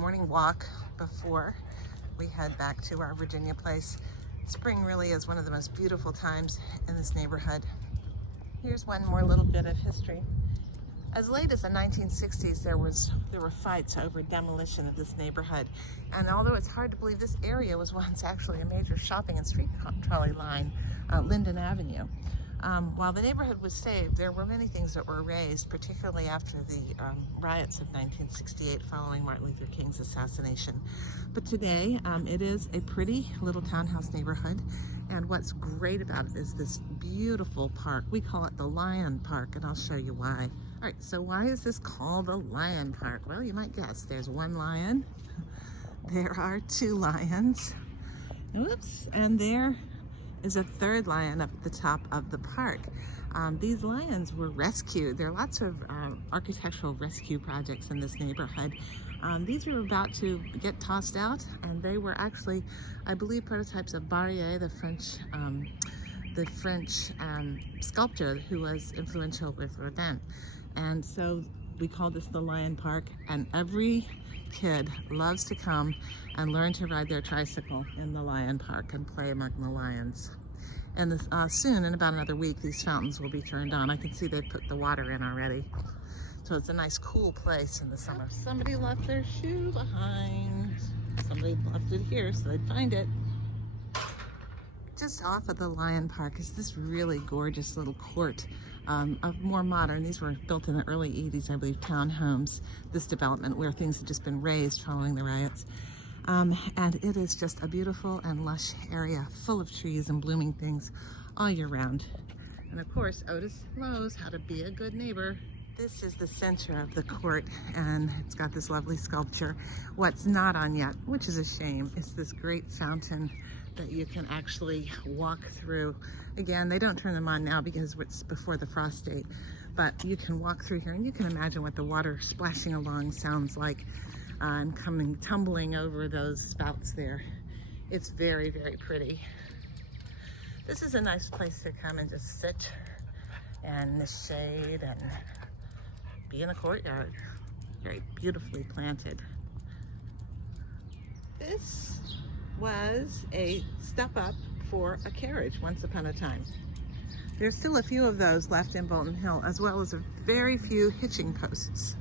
morning walk before we head back to our Virginia place. Spring really is one of the most beautiful times in this neighborhood. Here's one more little bit of history. As late as the 1960s, there were fights over demolition of this neighborhood. And although it's hard to believe, this area was once actually a major shopping and street trolley line, Linden Avenue. While the neighborhood was saved, there were many things that were razed, particularly after the riots of 1968 following Martin Luther King's assassination. But today, it is a pretty little townhouse neighborhood, and what's great about it is this beautiful park. We call it the Lion Park, and I'll show you why. All right, so why is this called the Lion Park? Well, you might guess. There's one lion, there are two lions, whoops, and there is a third lion up at the top of the park. These lions were rescued. There are lots of architectural rescue projects in this neighborhood. These were about to get tossed out, and they were actually, I believe, prototypes of Barrier, the French sculptor who was influential with Rodin. And so we call this the Lion Park, and every kid loves to come and learn to ride their tricycle in the Lion Park and play among the lions. And this, soon, in about another week, these fountains will be turned on. I can see they've put the water in already. So it's a nice, cool place in the summer. Somebody left their shoe behind. Somebody left it here so they'd find it. Just off of the Lion Park is this really gorgeous little court. Of more modern, these were built in the early 80s, I believe, townhomes, this development where things had just been razed following the riots. And it is just a beautiful and lush area full of trees and blooming things all year round. And of course, Otis knows how to be a good neighbor. This is the center of the court, and it's got this lovely sculpture. What's not on yet, which is a shame, is this great fountain that you can actually walk through. Again, they don't turn them on now because it's before the frost date, but you can walk through here and you can imagine what the water splashing along sounds like and tumbling over those spouts there. It's very, very pretty. This is a nice place to come and just sit in the shade and be in a courtyard. Very beautifully planted. This was a step up for a carriage once upon a time. There's still a few of those left in Bolton Hill, as well as a very few hitching posts.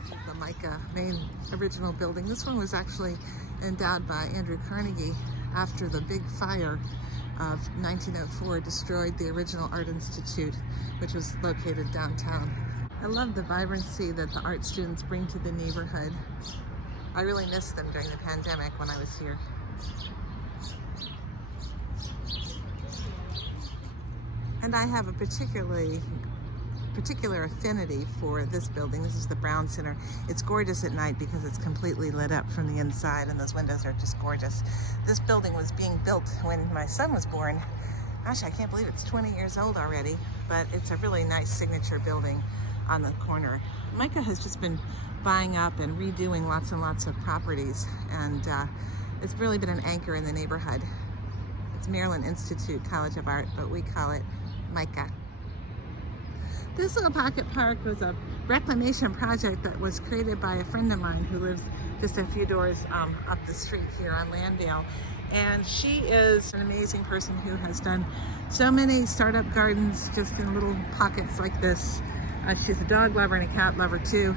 This is the Micah Main original building. This one was actually endowed by Andrew Carnegie after the big fire of 1904 destroyed the original Art Institute, which was located downtown. I love the vibrancy that the art students bring to the neighborhood. I really missed them during the pandemic when I was here. And I have a particular affinity for this building. This is the Brown Center. It's gorgeous at night because it's completely lit up from the inside, and those windows are just gorgeous. This building was being built when my son was born. Gosh, I can't believe it's 20 years old already, but it's a really nice signature building on the corner. Micah has just been buying up and redoing lots and lots of properties, and it's really been an anchor in the neighborhood. It's Maryland Institute College of Art, but we call it Micah. This little pocket park was a reclamation project that was created by a friend of mine who lives just a few doors up the street here on Landale. And she is an amazing person who has done so many startup gardens just in little pockets like this. She's a dog lover and a cat lover too.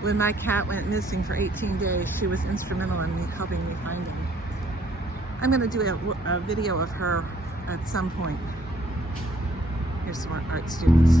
When my cat went missing for 18 days, she was instrumental in helping me find him. I'm going to do a video of her at some point. Here's some art students.